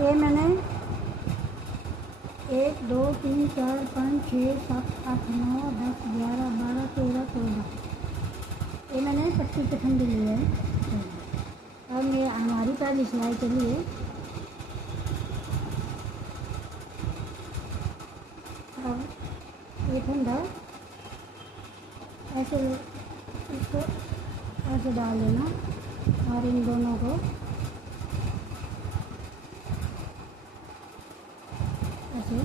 ये मैंने 1 2 3 4 5 6 7 8 9 10 11 12 13 14 ये मैंने पट्टी के फंदे लिए हैं। अब ये हमारी पहली सिलाई चली है। अब ये फंदा ऐसे इसको ऐसे डाल देना और इन दोनों को ऐसे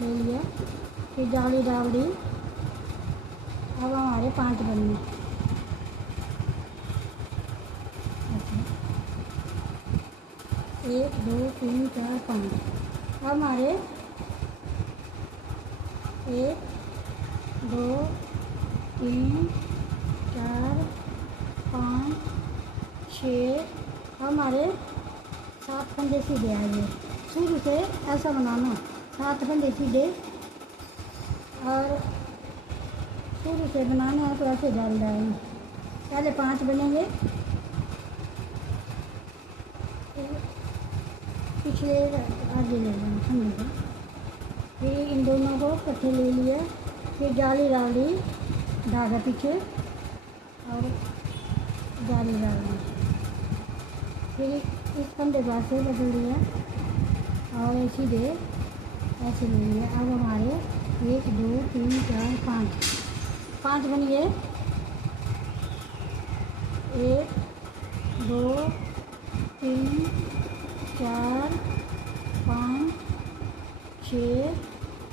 ले लिया, फिर जाली डाल दी। अब हमारे 5 बनने ऐसे 1 2 3 4 5। अब हमारे 1 2 3 4 5 6 हमारे 7 फंदे सीधे आएंगे। शुरू से ऐसा बनाना, 7 फंदे सीधे, और शुरू से बनाना है तो ऐसे डाल डालना। पहले 5 बनेंगे, पिछले आगे ले लेना फंदे को, फिर इन दोनों को इकट्ठे ले लिया, फिर जाली डाल दी, धागा पीछे और जाली डाल दी, फिर इस फंदे पास से बदल दिया और सीधे ऐसे ले लिया। अब हमारे 1 2 3 4 5 बन गए। 1 2 3 4 5 6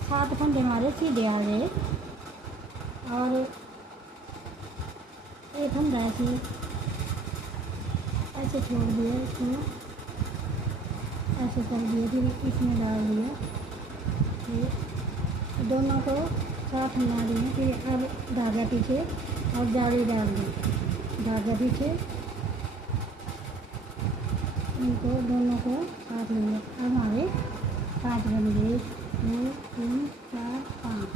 7 फंदे हमारे सीधे आ गए। और एक फंदा ऐसे छोड़ दिया, इसको ऐसे कर दिया, फिर इसमें डाल दिया, फिर दोनों को साथ मिला दिया, फिर अब धागा पीछे और जाली डाल दी, धागा पीछे, इनको दोनों को साथ ले लिया। अब हमारे 5 बन गए, 1 2 3 4 5।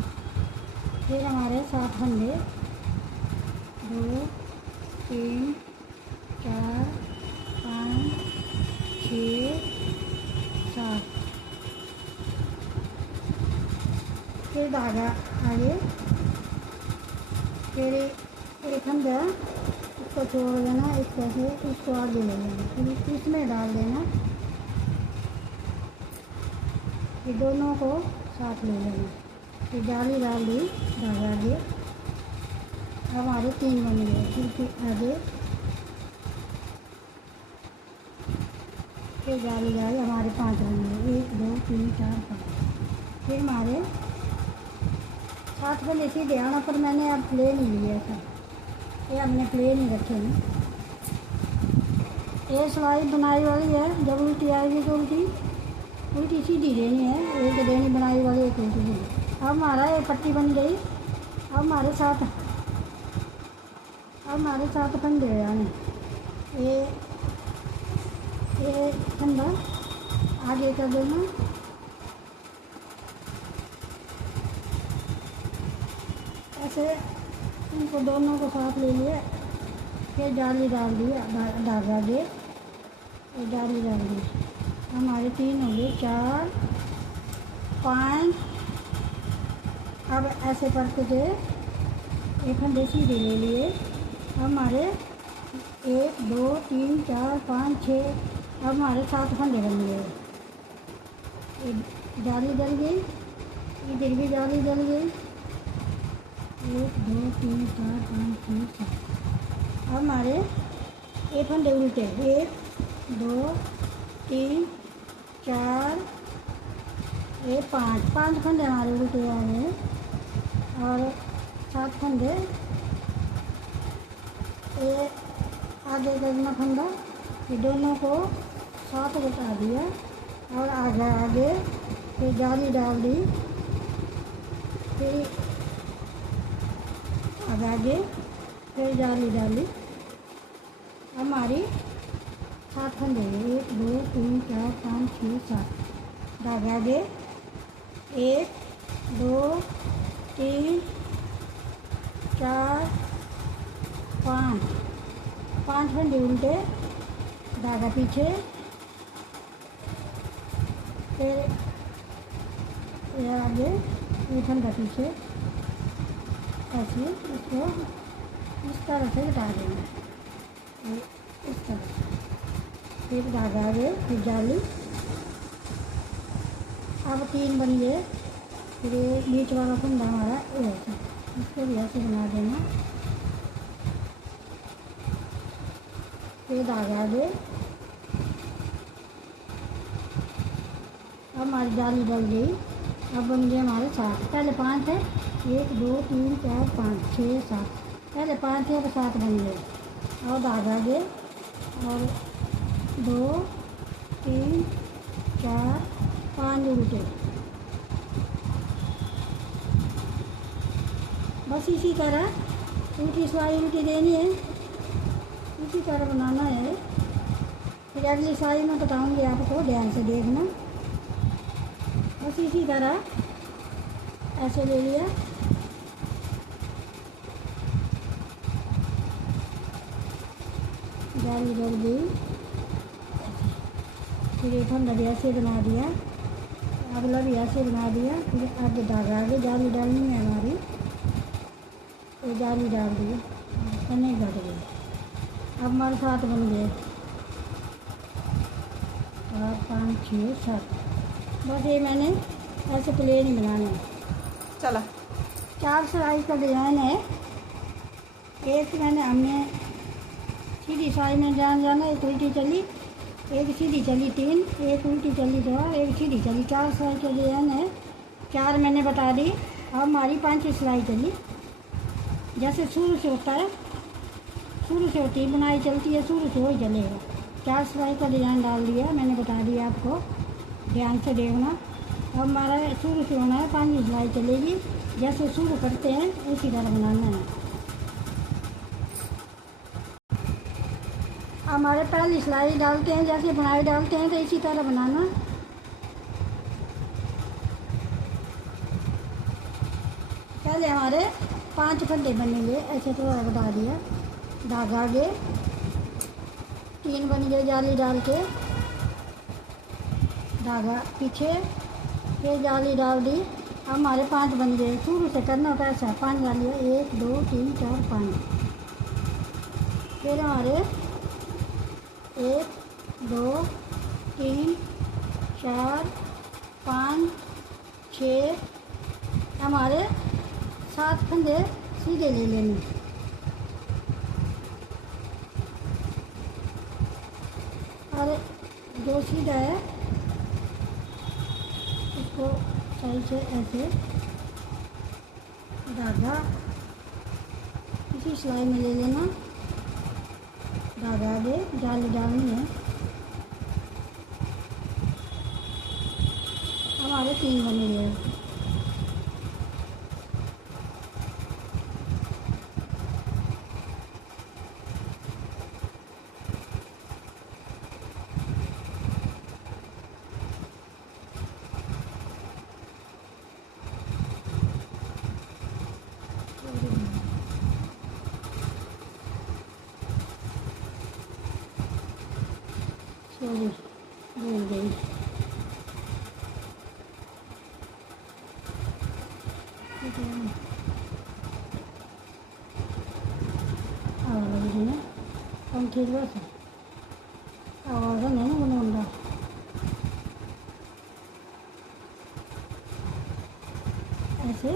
फिर हमारे 7 फंदे 2 3 4 5 6 7। फिर धागा आगे, फिर एक फंदा इसको छोड़ देना, इस तरह से इसको आगे ले लेना, फिर इसमें डाल देना, फिर दोनों को साथ ले लेना, फिर जाली डाल दी, धागा आगे। हमारे 3 बन गए, फिर आगे फिर जाली डाली, हमारे 5 बन गए, 1 2 3 4 5। फिर हमारे 7 बने सीधे आना, पर मैंने अब प्लेन ही लिया था, ये हमने प्लेन ही रखे हैं। ये सिलाई बनाई वाली है, जब उल्टी आएगी तो उल्टी सीधी देनी है, एक देनी बनाई वाली, एक उल्टी देनी। अब हमारा ये पट्टी बन गई। अब हमारे 7 फंदे आने, ये फंदा आगे कर देना, ऐसे इनको दोनों को साथ ले लिया, फिर जाली डाल दी, धागा दे, जाली डाल दी। हमारे 3 हो गए, 4 5। अब ऐसे करके के एक फंदे सीधे ले लिए। हमारे 1 2 3 4 5 6। अब हमारे 7 फंदे बन गए, जाली डल गई, इधर भी जाली डल गई, 1 2 3 4 5 6 7। अब हमारे ये फंदे उल्टे, 1 2 3 4 ये 5 फंदे हमारे उल्टे आ गए, और 7 फंदे ये आगे करना फंदा, ये दोनों को साथ बता दिया और आगे फिर जाली डाल दी, फिर आगे फिर जाली डाली। हमारी 7 फंदे, 1 2 3 4 5 6 7। धागा आगे 1 2 3 4 5 फंदे उल्टे, धागा पीछे, फिर ये आगे ये फंदा पीछे, ऐसे इसको इस तरह से घटा देंगे, ये इस तरह। फिर धागा आगे, फिर जाली। अब 3 बन गए। फिर ये बीच वाला फंदा हमारा ये ऐसे, इसको भी ऐसे बना देना। फिर धागा आगे। अब हमारी जाली डल गई। अब बन गए हमारे 7। पहले 5 है, 1 2 3 4 5 6 7। पहले 5 है, अब 7 बन गए। और धागा आगे और 2 3 4 5 उल्टे। बस इसी तरह उल्टी सिलाई उल्टी देनी है, इसी तरह बनाना है। फिर अगली सिलाई में बताऊंगी आपको, ध्यान से देखना। बस इसी तरह ऐसे ले लिया। जाली डल गई। फिर एक फंदा भी ऐसे बना दिया, अगला भी ऐसे बना दिया। फिर आगे धागा आगे, जाली डालनी है हमारी, तो जाली डाल दी, नहीं घट गई। अब हमारे 7 बन गए, 4 5 6 7। बस ये मैंने ऐसे प्लेन ही बनाना है। चला 4 सिलाई का डिज़ाइन है। एक मैंने हमने सीधी सिलाई में जाना, एक उल्टी चली, एक सीधी चली 3, एक उल्टी चली 2, एक सीधी चली 4 सिलाई का डिज़ाइन है। 4 मैंने बता दी। अब हमारी 5वीं सिलाई चली। जैसे शुरू से होता है, शुरू से होती बुनाई चलती है, शुरू से वही चलेगा। 4 सिलाई का डिज़ाइन डाल दिया मैंने, बता दिया आपको, ध्यान से देखना। अब हमारा शुरू से होना है, 5वीं सिलाई चलेगी। जैसे शुरू करते हैं उसी तरह बनाना है। हमारे पहली सिलाई डालते हैं, जैसे बुनाई डालते हैं तो इसी तरह बनाना। पहले हमारे 5 फंदे बनेंगे, ऐसे थोड़ा बता दिया। धागा आगे, 3 बन गए जाली डाल के, धागा पीछे, फिर जाली डाल दी। अब हमारे 5 बन गए। शुरू से करना होता है ऐसा, 5 जाली है, 1 2 3 4 5। फिर हमारे 1 2 3 4 5 6, हमारे 7 फंदे सीधे ले लेने। और जो सीधा है उसको सही से ऐसे धागा इसी सिलाई में ले लेना। धागा आगे, जाली डालनी है। हमारे 3 बन गए। सॉरी, भूल गई। पंखी बस आवाज़ नहीं बनाऊंगा। ऐसे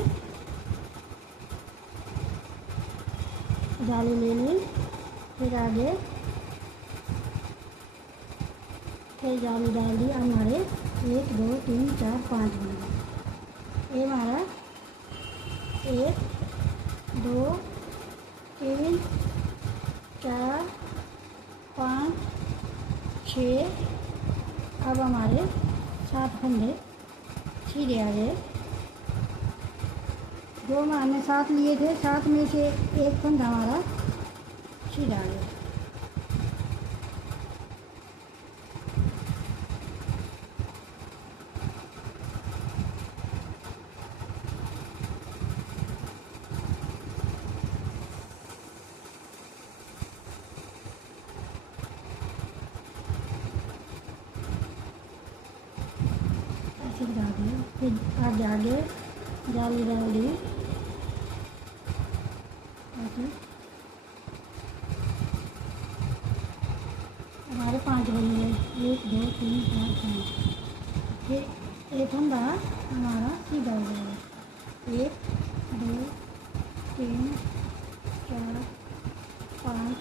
जाली ले ली, फिर आगे फिर जाली डाल दी। हमारे 1 2 3 4 5 बन गए। ये हमारा 1 2 3 4 5 6। अब हमारे 7 फंदे सीधे आ गए। जो हमने 7 लिए थे, 7 में से एक फंदा हमारा सीधा आ गया। ऐसे गिरा दिए, फिर आगे आगे जाली डाल दी ऐसे। हमारे 5 बन गए, 1 2 3 4 5। फिर एक फंदा हमारा सीधा हो जाएगा, 1 2 3 4 5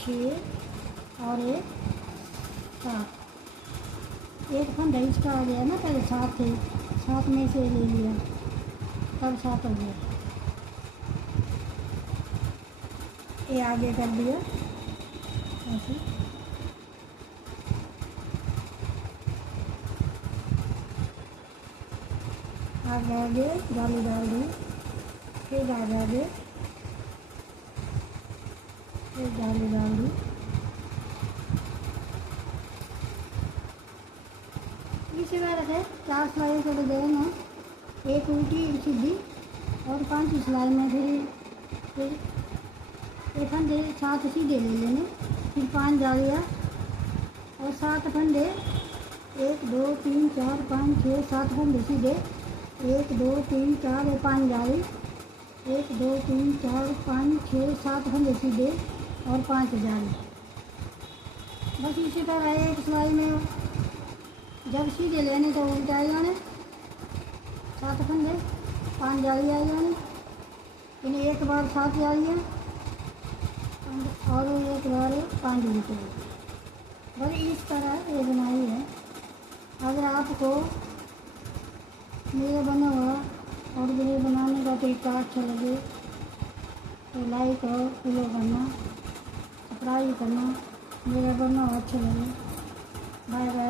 6 और एक 7। एक फंदा इसका आ गया ना, पहले 7 थे, 7 में से ले लिया तब 7 हो गया। ये आगे कर दिया ऐसे, आगे आगे जाली डाल दी, फिर आगे फिर जाली डाल दी। इसी तरह से 4 सिलाई चले गए ना, एक उल्टी सीधी और 5 सिलाई में फिर एक फंदे 7 सीधे ले लेने, फिर 5 जालियाँ और 7 फंदे, 1 2 3 4 5 6 7 फंदे सीधे, 1 2 3 4 और 5 जाली, 1 2 3 4 5 6 7 फंदे सीधे और 5 जाली। बस इसी तरह एक सिलाई में जब सीधे लेने तो उल्टा आई जाने, 7 फंदे 5 जाली आई जाने, इन्हें एक बार 7 जालियाँ और एक बार 5 उल्टे। बस इस तरह ये बनाई है। अगर आपको मेरा बना हुआ और ये बनाने का तरीका अच्छा लगे तो लाइक और फॉलो करना, सब्सक्राइब करना, मेरा बना हुआ अच्छा लगे। Bye bye.